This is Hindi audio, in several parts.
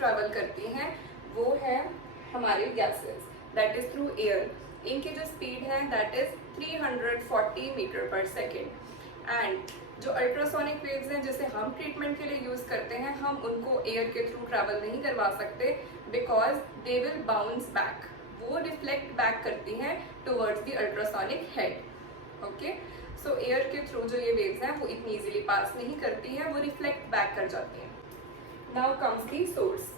ट्रैवल करती हैं वो है हमारे gases, that is through air. इनकी जो स्पीड है दैट इज 340 मीटर पर सेकेंड। एंड जो अल्ट्रासोनिक वेव्स हैं जिसे हम ट्रीटमेंट के लिए यूज करते हैं, हम उनको एयर के थ्रू ट्रैवल नहीं करवा सकते because they will bounce back, वो रिफ्लेक्ट बैक करती हैं towards the ultrasonic head. Okay, so air के थ्रू जो ये वेव्स हैं वो इतनी इजीली पास नहीं करती हैं, वो रिफ्लेक्ट बैक कर जाती हैं। Now comes the source.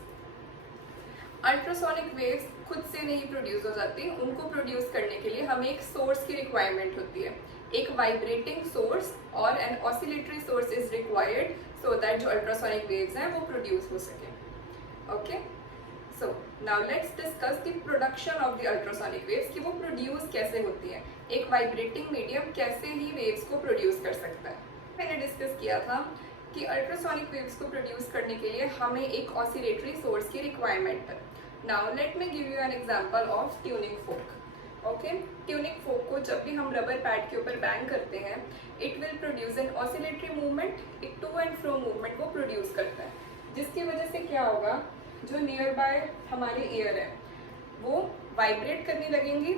Ultrasonic waves खुद से नहीं प्रोड्यूस हो जाती, उनको प्रोड्यूस करने के लिए हमें एक सोर्स की रिक्वायरमेंट होती है। एक वाइब्रेटिंग सोर्स और an oscillatory source is required so that जो अल्ट्रासोनिक वेव्स हैं वो प्रोड्यूस हो सके। Okay, so now let's discuss the production of the ultrasonic waves, कि वो प्रोड्यूस कैसे होती है। एक वाइब्रेटिंग मीडियम कैसे ही वेव्स को प्रोड्यूस कर सकता है। मैंने डिस्कस किया था कि अल्ट्रासोनिक वेव्स को प्रोड्यूस करने के लिए हमें एक ऑसिलेटरी सोर्स की रिक्वायरमेंट है। Now let me give you an example of tuning folk. Okay, tuning फोक को जब भी हम रबर पैड के ऊपर बैंग करते हैं, it will produce an oscillatory movement, एक टू एंड फ्रो मूवमेंट वो प्रोड्यूस करता है, जिसकी वजह से क्या होगा, जो नियर बाय हमारे ईयर है वो वाइब्रेट करने लगेंगी।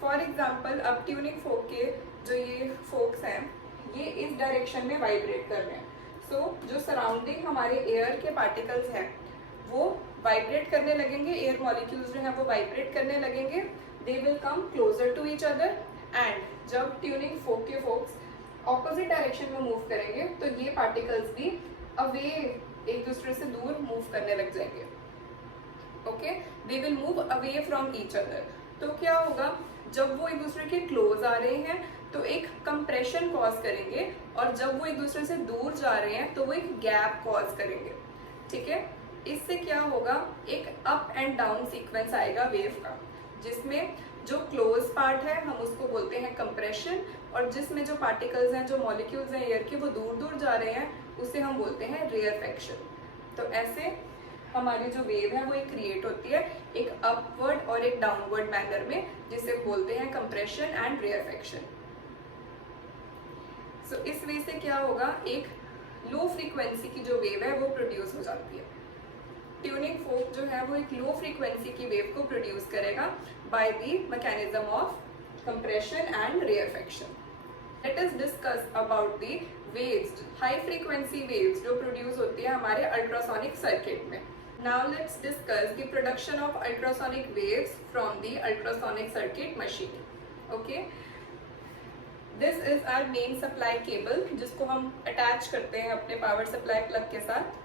फॉर एग्जाम्पल, अब ट्यूनिंग फोक के जो ये फोक्स हैं ये इस डायरेक्शन में वाइब्रेट कर रहे हैं। सो जो सराउंडिंग हमारे एयर के पार्टिकल्स हैं वो वाइब्रेट करने लगेंगे, एयर मॉलिक्यूल्स जो हैं वो वाइब्रेट करने लगेंगे, they will come closer to each other. And जब ट्यूनिंग फोक के फोक्स ऑपोजिट डायरेक्शन में मूव करेंगे तो ये पार्टिकल्स भी अवे एक दूसरे से दूर मूव करने लग जाएंगे। Okay, they will move away from each other. तो क्या होगा, जब वो एक दूसरे के क्लोज आ रहे हैं तो एक कंप्रेशन कॉज करेंगे, और जब वो एक दूसरे से दूर जा रहे हैं तो वो एक गैप कॉज करेंगे। ठीक है, इससे क्या होगा, एक अप एंड डाउन सीक्वेंस आएगा वेव का, जिसमें जो क्लोज पार्ट है हम उसको बोलते हैं कंप्रेशन, और जिसमें जो पार्टिकल्स हैं, जो मॉलिक्यूल्स हैं एयर के, वो दूर दूर जा रहे हैं, उसे हम बोलते हैं रेयरफेक्शन। तो ऐसे हमारी जो वेव है वो एक क्रिएट होती है, एक अपवर्ड और एक डाउनवर्ड मैनर में, जिसे बोलते हैं कंप्रेशन एंड रेयरफेक्शन। सो इस वे से क्या होगा, एक लो फ्रीक्वेंसी की जो वेव है वो प्रोड्यूस हो जाती है। ट्यूनिंग फोक जो है वो एक लो फ्रीक्वेंसी की वेव को प्रोड्यूस करेगा by the mechanism of compression and rarefaction. Let us discuss about the waves, high frequency waves जो प्रोड्यूस होती है हमारे अल्ट्रासोनिक सर्किट में। Now let's discuss the production of ultrasonic waves from the ultrasonic circuit machine. Okay, this is our main supply cable, जिसको हम अटैच करते हैं अपने पावर सप्लाई प्लग के साथ।